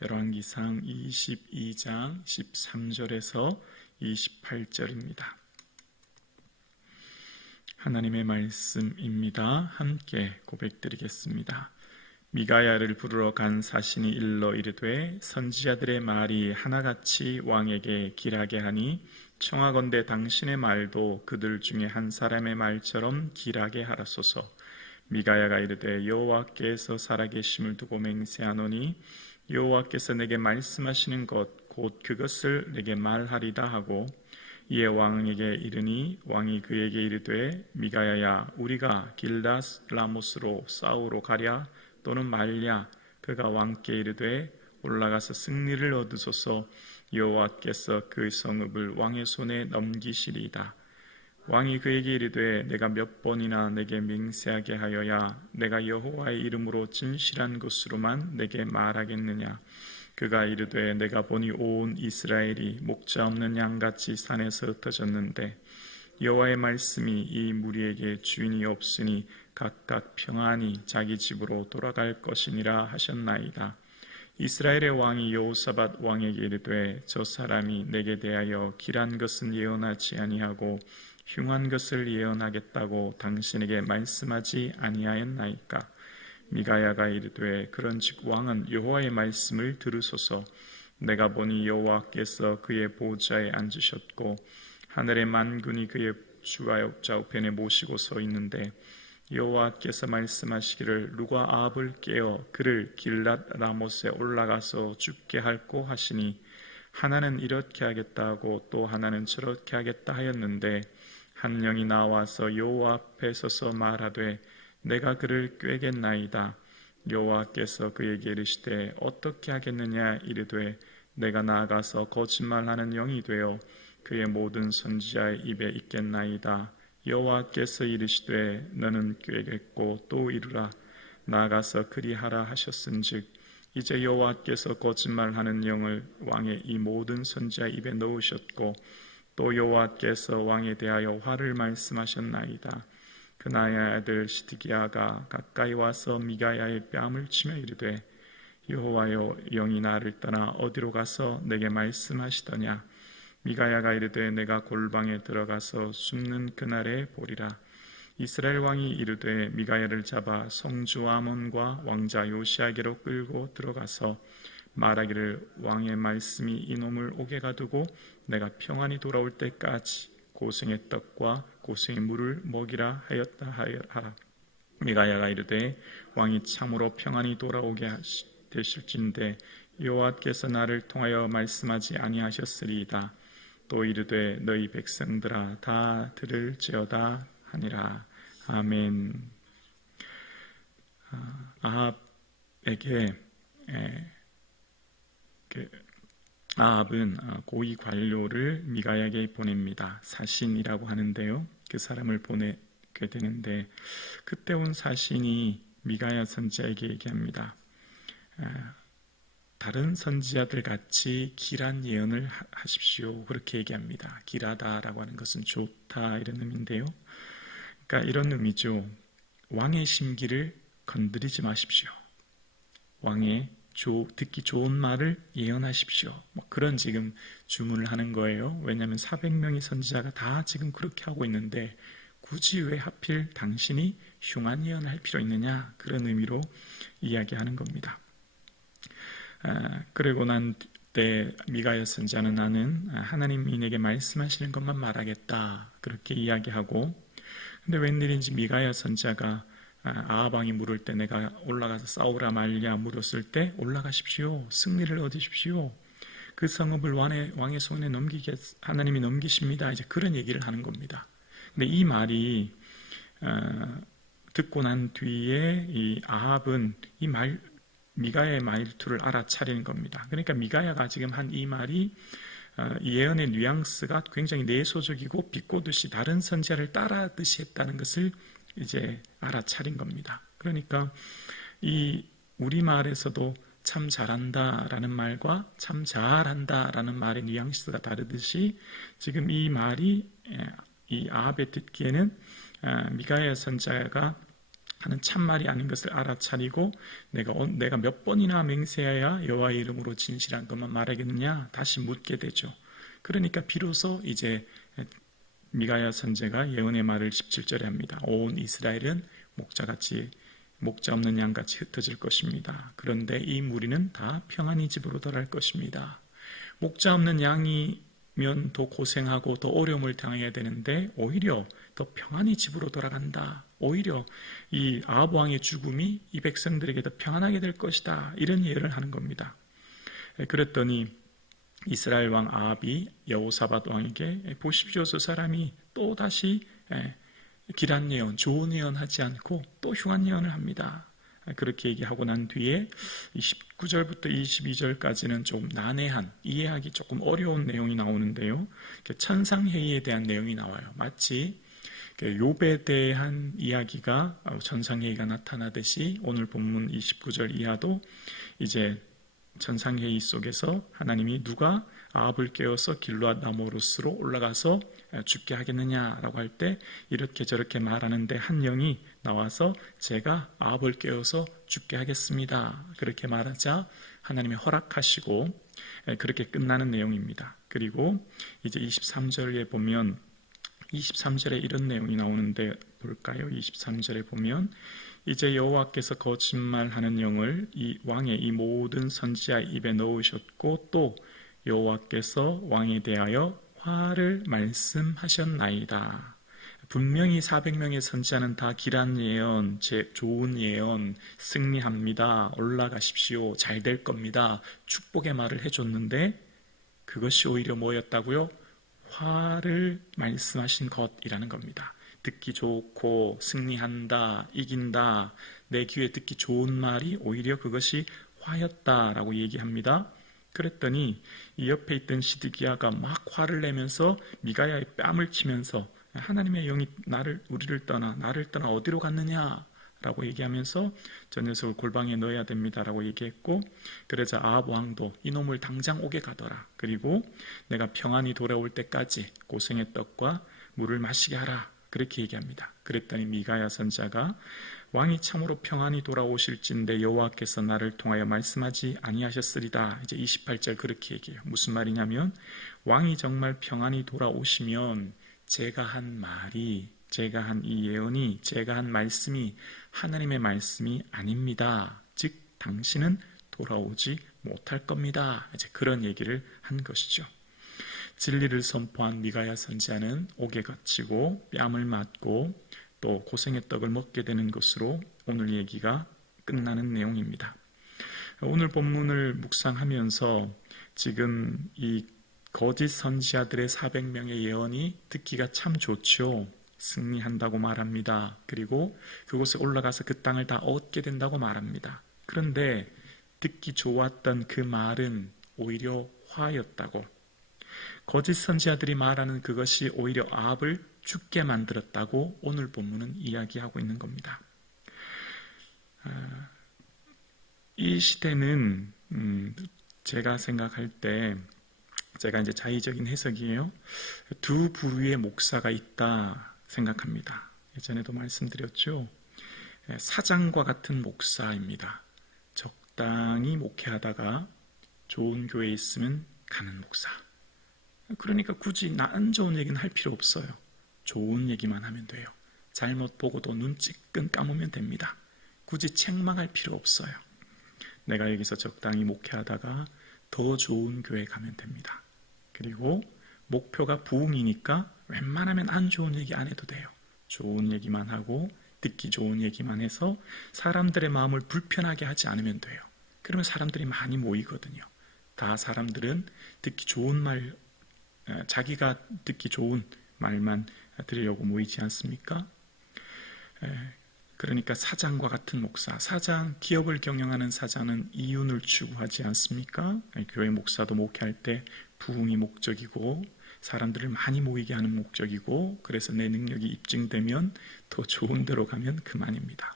열왕기상 22장 13절에서 28절입니다. 하나님의 말씀입니다. 함께 고백드리겠습니다. 미가야를 부르러 간 사신이 일러 이르되 선지자들의 말이 하나같이 왕에게 길하게 하니 청하건대 당신의 말도 그들 중에 한 사람의 말처럼 길하게 하라소서. 미가야가 이르되 여호와께서 살아계심을 두고 맹세하노니 여호와께서 내게 말씀하시는 것 곧 그것을 내게 말하리다 하고 이에 왕에게 이르니 왕이 그에게 이르되 미가야야 우리가 길닷 라모스로 싸우러 가랴 또는 말랴. 그가 왕께 이르되 올라가서 승리를 얻으소서. 여호와께서 그 성읍을 왕의 손에 넘기시리이다. 왕이 그에게 이르되 내가 몇 번이나 내게 맹세하게 하여야 내가 여호와의 이름으로 진실한 것으로만 내게 말하겠느냐. 그가 이르되 내가 보니 온 이스라엘이 목자 없는 양같이 산에서 흩어졌는데 여호와의 말씀이 이 무리에게 주인이 없으니 각각 평안히 자기 집으로 돌아갈 것이니라 하셨나이다. 이스라엘의 왕이 여호사밧 왕에게 이르되 저 사람이 내게 대하여 길한 것은 예언하지 아니하고 흉한 것을 예언하겠다고 당신에게 말씀하지 아니하였나이까. 미가야가 이르되 그런즉 왕은 여호와의 말씀을 들으소서. 내가 보니 여호와께서 그의 보좌에 앉으셨고 하늘의 만군이 그의 좌우편에 모시고 서 있는데 여호와께서 말씀하시기를 누가 아합을 깨어 그를 길랏 라못에 올라가서 죽게 할꼬 하시니 하나는 이렇게 하겠다 하고 또 하나는 저렇게 하겠다 하였는데 한 영이 나와서 여호와 앞에 서서 말하되 내가 그를 꾀겠나이다. 여호와께서 그에게 이르시되 어떻게 하겠느냐 이르되 내가 나아가서 거짓말하는 영이 되어 그의 모든 선지자의 입에 있겠나이다. 여호와께서 이르시되 너는 꾀겠고 또 이르라. 나아가서 그리하라 하셨은즉 이제 여호와께서 거짓말하는 영을 왕의 이 모든 선지자 입에 넣으셨고 또 여호와께서 왕에 대하여 화를 말씀하셨나이다. 그나의 아들 시드기야가 가까이 와서 미가야의 뺨을 치며 이르되 여호와여 영이 나를 떠나 어디로 가서 내게 말씀하시더냐. 미가야가 이르되 내가 골방에 들어가서 숨는 그날에 보리라. 이스라엘 왕이 이르되 미가야를 잡아 성주 아몬과 왕자 요시아에게로 끌고 들어가서 말하기를 왕의 말씀이 이놈을 옥에 가두고 내가 평안히 돌아올 때까지 고생의 떡과 고생의 물을 먹이라 하였다 하라. 미가야가 이르되 왕이 참으로 평안히 돌아오게 되실진데 여호와께서 나를 통하여 말씀하지 아니하셨으리이다. 또 이르되 너희 백성들아 다 들을지어다 하니라. 아멘. 아합은 고위 관료를 미가야에게 보냅니다. 사신이라고 하는데요. 그 사람을 보내게 되는데 그때 온 사신이 미가야 선지자에게 얘기합니다. 다른 선지자들 같이 길한 예언을 하십시오. 그렇게 얘기합니다. 길하다라고 하는 것은 좋다 이런 의미인데요. 그러니까 이런 의미죠. 왕의 심기를 건드리지 마십시오. 왕의 듣기 좋은 말을 예언하십시오. 그런 지금 주문을 하는 거예요. 왜냐하면 400명의 선지자가 다 지금 그렇게 하고 있는데 굳이 왜 하필 당신이 흉한 예언을 할 필요 있느냐, 그런 의미로 이야기하는 겁니다. 그리고 난 때 미가야 선지자는 나는 하나님이 내게 말씀하시는 것만 말하겠다 그렇게 이야기하고, 근데 웬일인지 미가야 선지자가 아합 왕이 물을 때 내가 올라가서 싸우라 말랴 물었을 때 올라가십시오. 승리를 얻으십시오. 그 성읍을 왕의 손에 하나님이 넘기십니다. 이제 그런 얘기를 하는 겁니다. 근데 이 말이 듣고 난 뒤에 이 아합은 미가야의 말투를 알아차리는 겁니다. 그러니까 미가야가 지금 한 이 말이 예언의 뉘앙스가 굉장히 내소적이고 비꼬듯이 다른 선지자를 따라하듯이 했다는 것을 이제 알아차린 겁니다. 그러니까 이 우리말에서도 참 잘한다라는 말과 참 잘한다라는 말의 뉘앙스가 다르듯이 지금 이 말이 이 아합에 듣기에는 미가야 선지자가 하는 참말이 아닌 것을 알아차리고 내가 몇 번이나 맹세하여 여호와의 이름으로 진실한 것만 말하겠느냐 다시 묻게 되죠. 그러니까 비로소 이제 미가야 선지자가 예언의 말을 17절에 합니다. 온 이스라엘은 목자 없는 양같이 흩어질 것입니다. 그런데 이 무리는 다 평안히 집으로 돌아갈 것입니다. 목자 없는 양이면 더 고생하고 더 어려움을 당해야 되는데 오히려 더 평안히 집으로 돌아간다. 오히려 이 아합 왕의 죽음이 이 백성들에게 더 평안하게 될 것이다. 이런 예언을 하는 겁니다. 그랬더니 이스라엘 왕 아합이 여호사밧 왕에게 보십시오, 저 사람이 또 다시 길한 예언, 좋은 예언하지 않고 또 흉한 예언을 합니다. 그렇게 얘기하고 난 뒤에 19절부터 22절까지는 좀 난해한, 이해하기 조금 어려운 내용이 나오는데요. 천상회의에 대한 내용이 나와요. 마치 욥에 대한 이야기가 천상회의가 나타나듯이 오늘 본문 29절 이하도 이제 천상회의 속에서 하나님이 누가 아합을 깨워서 길르앗 나무루스로 올라가서 죽게 하겠느냐라고 할 때 이렇게 저렇게 말하는데 한 영이 나와서 제가 아합을 깨워서 죽게 하겠습니다. 그렇게 말하자 하나님이 허락하시고 그렇게 끝나는 내용입니다. 그리고 이제 23절에 보면 23절에 이런 내용이 나오는데 볼까요? 23절에 보면 이제 여호와께서 거짓말하는 영을 이 왕의 이 모든 선지자 입에 넣으셨고 또 여호와께서 왕에 대하여 화를 말씀하셨나이다. 분명히 400명의 선지자는 다 길한 예언, 좋은 예언, 승리합니다. 올라가십시오. 잘 될 겁니다. 축복의 말을 해줬는데 그것이 오히려 뭐였다고요? 화를 말씀하신 것이라는 겁니다. 듣기 좋고 승리한다, 이긴다, 내 귀에 듣기 좋은 말이 오히려 그것이 화였다라고 얘기합니다. 그랬더니 이 옆에 있던 시드기야가 막 화를 내면서 미가야의 뺨을 치면서 하나님의 영이 우리를 떠나 나를 떠나 어디로 갔느냐라고 얘기하면서 저 녀석을 골방에 넣어야 됩니다라고 얘기했고, 그러자 아합 왕도 이놈을 당장 오게 가더라. 그리고 내가 평안히 돌아올 때까지 고생의 떡과 물을 마시게 하라. 그렇게 얘기합니다. 그랬더니 미가야 선지자가 왕이 참으로 평안히 돌아오실진데 여호와께서 나를 통하여 말씀하지 아니하셨으리다. 이제 28절 그렇게 얘기해요. 무슨 말이냐면 왕이 정말 평안히 돌아오시면 제가 한 말이, 제가 한 이 예언이, 제가 한 말씀이 하나님의 말씀이 아닙니다. 즉 당신은 돌아오지 못할 겁니다. 이제 그런 얘기를 한 것이죠. 진리를 선포한 미가야 선지자는 옥에 갇히고 뺨을 맞고 또 고생의 떡을 먹게 되는 것으로 오늘 얘기가 끝나는 내용입니다. 오늘 본문을 묵상하면서 지금 이 거짓 선지자들의 400명의 예언이 듣기가 참 좋죠. 승리한다고 말합니다. 그리고 그곳에 올라가서 그 땅을 다 얻게 된다고 말합니다. 그런데 듣기 좋았던 그 말은 오히려 화였다고, 거짓 선지자들이 말하는 그것이 오히려 아합을 죽게 만들었다고 오늘 본문은 이야기하고 있는 겁니다. 이 시대는 제가 생각할 때, 제가 이제 자의적인 해석이에요. 두 부류의 목사가 있다 생각합니다. 예전에도 말씀드렸죠. 사장과 같은 목사입니다. 적당히 목회하다가 좋은 교회에 있으면 가는 목사. 그러니까 굳이 안 좋은 얘기는 할 필요 없어요. 좋은 얘기만 하면 돼요. 잘못 보고도 눈 찔끔 감으면 됩니다. 굳이 책망할 필요 없어요. 내가 여기서 적당히 목회하다가 더 좋은 교회 가면 됩니다. 그리고 목표가 부흥이니까 웬만하면 안 좋은 얘기 안 해도 돼요. 좋은 얘기만 하고 듣기 좋은 얘기만 해서 사람들의 마음을 불편하게 하지 않으면 돼요. 그러면 사람들이 많이 모이거든요. 다 사람들은 듣기 좋은 말, 자기가 듣기 좋은 말만 들으려고 모이지 않습니까? 그러니까 사장과 같은 목사, 기업을 경영하는 사장은 이윤을 추구하지 않습니까? 교회 목사도 목회할 때 부흥이 목적이고 사람들을 많이 모이게 하는 목적이고, 그래서 내 능력이 입증되면 더 좋은 데로 가면 그만입니다.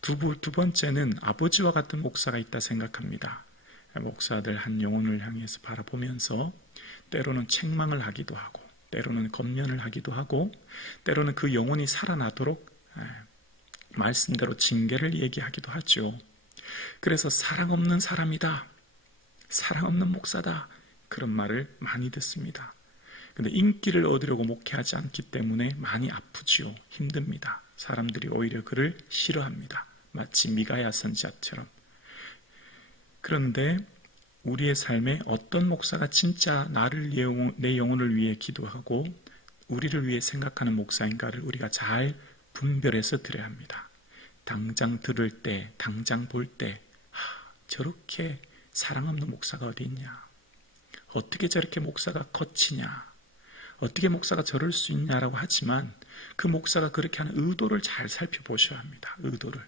두 번째는 아버지와 같은 목사가 있다 생각합니다. 목사들 한 영혼을 향해서 바라보면서 때로는 책망을 하기도 하고 때로는 검면을 하기도 하고 때로는 그 영혼이 살아나도록 말씀대로 징계를 얘기하기도 하죠. 그래서 사랑 없는 사람이다, 사랑 없는 목사다, 그런 말을 많이 듣습니다. 근데 인기를 얻으려고 목회하지 않기 때문에 많이 아프지요. 힘듭니다. 사람들이 오히려 그를 싫어합니다. 마치 미가야 선지자처럼. 그런데 우리의 삶에 어떤 목사가 진짜 내 영혼을 위해 기도하고 우리를 위해 생각하는 목사인가를 우리가 잘 분별해서 들어야 합니다. 당장 들을 때, 당장 볼 때, 저렇게 사랑 없는 목사가 어디 있냐? 어떻게 저렇게 목사가 거치냐? 어떻게 목사가 저럴 수 있냐라고 하지만 그 목사가 그렇게 하는 의도를 잘 살펴보셔야 합니다. 의도를.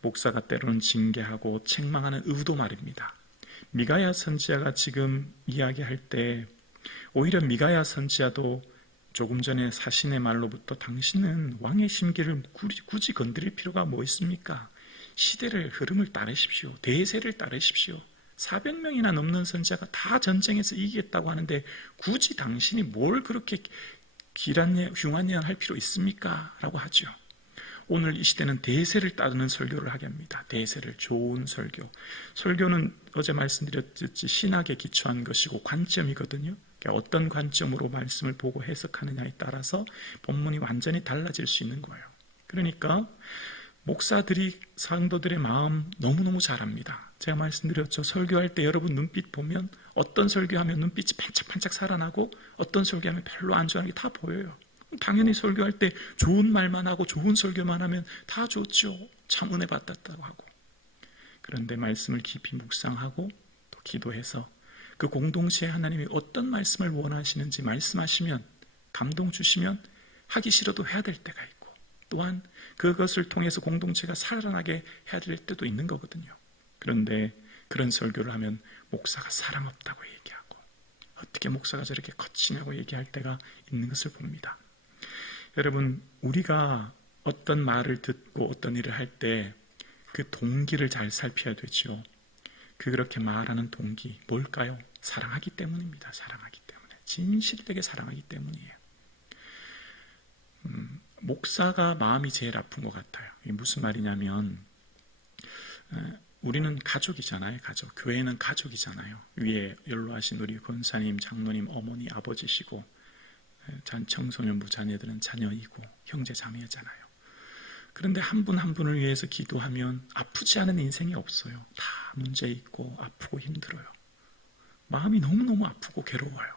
목사가 때로는 징계하고 책망하는 의도 말입니다. 미가야 선지자가 지금 이야기할 때 오히려 미가야 선지자도 조금 전에 사신의 말로부터 당신은 왕의 심기를 굳이 건드릴 필요가 뭐 있습니까? 시대를 흐름을 따르십시오. 대세를 따르십시오. 400명이나 넘는 선지자가 다 전쟁에서 이기겠다고 하는데 굳이 당신이 뭘 그렇게 흉한 예언 할 필요 있습니까? 라고 하죠. 오늘 이 시대는 대세를 따르는 설교를 하게 합니다. 대세를, 좋은 설교. 설교는 어제 말씀드렸듯이 신학에 기초한 것이고 관점이거든요. 그러니까 어떤 관점으로 말씀을 보고 해석하느냐에 따라서 본문이 완전히 달라질 수 있는 거예요. 그러니까 목사들이 성도들의 마음 너무너무 잘 압니다. 제가 말씀드렸죠. 설교할 때 여러분 눈빛 보면 어떤 설교하면 눈빛이 반짝반짝 살아나고 어떤 설교하면 별로 안 좋아하는 게 다 보여요. 당연히 설교할 때 좋은 말만 하고 좋은 설교만 하면 다 좋죠. 참 은혜 받았다고 하고. 그런데 말씀을 깊이 묵상하고 또 기도해서 그 공동체에 하나님이 어떤 말씀을 원하시는지 말씀하시면, 감동 주시면 하기 싫어도 해야 될 때가 있고, 또한 그것을 통해서 공동체가 살아나게 해야 될 때도 있는 거거든요. 그런데 그런 설교를 하면 목사가 사랑 없다고 얘기하고 어떻게 목사가 저렇게 거치냐고 얘기할 때가 있는 것을 봅니다. 여러분, 우리가 어떤 말을 듣고 어떤 일을 할 때 그 동기를 잘 살펴야 되죠. 그렇게 말하는 동기 뭘까요? 사랑하기 때문입니다. 사랑하기 때문에. 진실되게 사랑하기 때문이에요. 목사가 마음이 제일 아픈 것 같아요. 이게 무슨 말이냐면 우리는 가족이잖아요. 가족. 교회는 가족이잖아요. 위에 연로하신 우리 권사님, 장로님, 어머니, 아버지시고 청소년부 자녀들은 자녀이고 형제 자매잖아요. 그런데 한 분 한 분을 위해서 기도하면 아프지 않은 인생이 없어요. 다 문제 있고 아프고 힘들어요. 마음이 너무너무 아프고 괴로워요.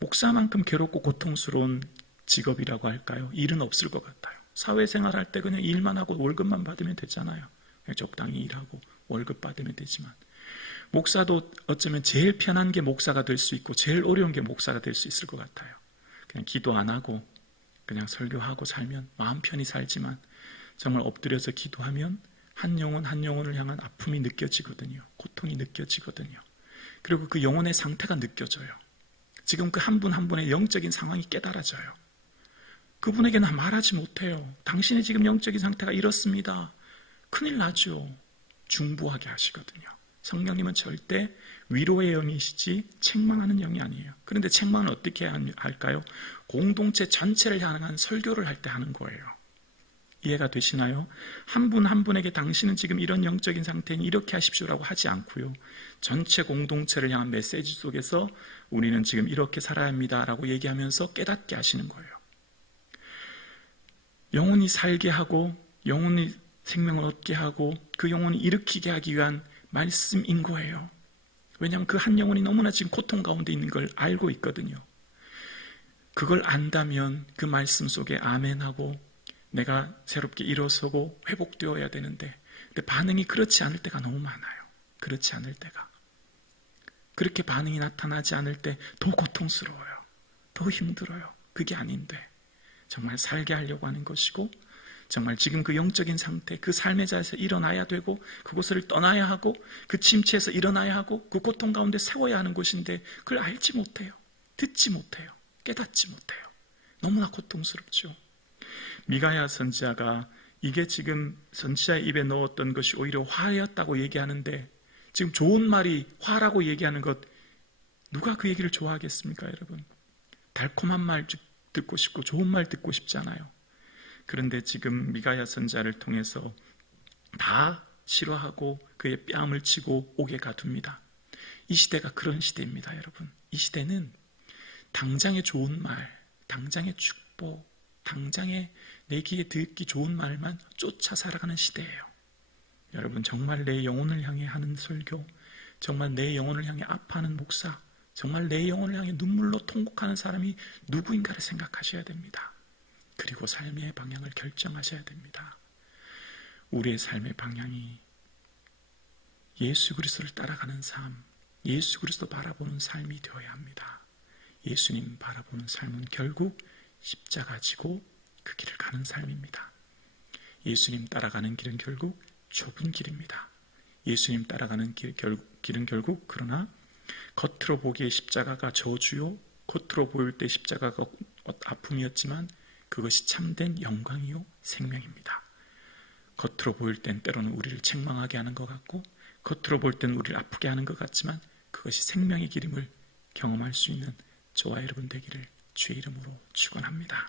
목사만큼 괴롭고 고통스러운 직업이라고 할까요? 일은 없을 것 같아요. 사회생활 할 때 그냥 일만 하고 월급만 받으면 되잖아요. 그냥 적당히 일하고 월급 받으면 되지만 목사도 어쩌면 제일 편한 게 목사가 될 수 있고 제일 어려운 게 목사가 될 수 있을 것 같아요. 그냥 기도 안 하고 그냥 설교하고 살면 마음 편히 살지만 정말 엎드려서 기도하면 한 영혼 한 영혼을 향한 아픔이 느껴지거든요. 고통이 느껴지거든요. 그리고 그 영혼의 상태가 느껴져요. 지금 그 한 분 한 분의 영적인 상황이 깨달아져요. 그분에게는 말하지 못해요. 당신의 지금 영적인 상태가 이렇습니다. 큰일 나죠. 중보하게 하시거든요. 성령님은 절대 위로의 영이시지 책망하는 영이 아니에요. 그런데 책망은 어떻게 할까요? 공동체 전체를 향한 설교를 할 때 하는 거예요. 이해가 되시나요? 한 분 한 분에게 당신은 지금 이런 영적인 상태니 이렇게 하십시오라고 하지 않고요. 전체 공동체를 향한 메시지 속에서 우리는 지금 이렇게 살아야 합니다라고 얘기하면서 깨닫게 하시는 거예요. 영혼이 살게 하고 영혼이 생명을 얻게 하고 그 영혼이 일으키게 하기 위한 말씀인 거예요. 왜냐하면 그 한 영혼이 너무나 지금 고통 가운데 있는 걸 알고 있거든요. 그걸 안다면 그 말씀 속에 아멘하고 내가 새롭게 일어서고 회복되어야 되는데 근데 반응이 그렇지 않을 때가 너무 많아요. 그렇지 않을 때가. 그렇게 반응이 나타나지 않을 때 더 고통스러워요. 더 힘들어요. 그게 아닌데 정말 살게 하려고 하는 것이고 정말 지금 그 영적인 상태, 그 삶의 자리에서 일어나야 되고 그곳을 떠나야 하고 그 침체에서 일어나야 하고 그 고통 가운데 세워야 하는 곳인데 그걸 알지 못해요. 듣지 못해요. 깨닫지 못해요. 너무나 고통스럽죠. 미가야 선지자가 이게 지금 선지자의 입에 넣었던 것이 오히려 화였다고 얘기하는데 지금 좋은 말이 화라고 얘기하는 것 누가 그 얘기를 좋아하겠습니까, 여러분? 달콤한 말 듣고 싶고 좋은 말 듣고 싶잖아요. 그런데 지금 미가야 선지자를 통해서 다 싫어하고 그의 뺨을 치고 옥에 가둡니다. 이 시대가 그런 시대입니다, 여러분. 이 시대는 당장의 좋은 말, 당장의 축복, 당장의 내 귀에 듣기 좋은 말만 쫓아 살아가는 시대예요. 여러분, 정말 내 영혼을 향해 하는 설교, 정말 내 영혼을 향해 아파하는 목사, 정말 내 영혼을 향해 눈물로 통곡하는 사람이 누구인가를 생각하셔야 됩니다. 그리고 삶의 방향을 결정하셔야 됩니다. 우리의 삶의 방향이 예수 그리스도를 따라가는 삶, 예수 그리스도 바라보는 삶이 되어야 합니다. 예수님 바라보는 삶은 결국 십자가 지고 그 길을 가는 삶입니다. 예수님 따라가는 길은 결국 좁은 길입니다. 예수님 따라가는 길은 결국 그러나 겉으로 보기에 십자가가 저주요, 겉으로 보일 때 십자가가 아픔이었지만 그것이 참된 영광이요 생명입니다. 겉으로 보일 땐 때로는 우리를 책망하게 하는 것 같고 겉으로 볼 땐 우리를 아프게 하는 것 같지만 그것이 생명의 길임을 경험할 수 있는 저와 여러분 되기를 주의 이름으로 축원합니다.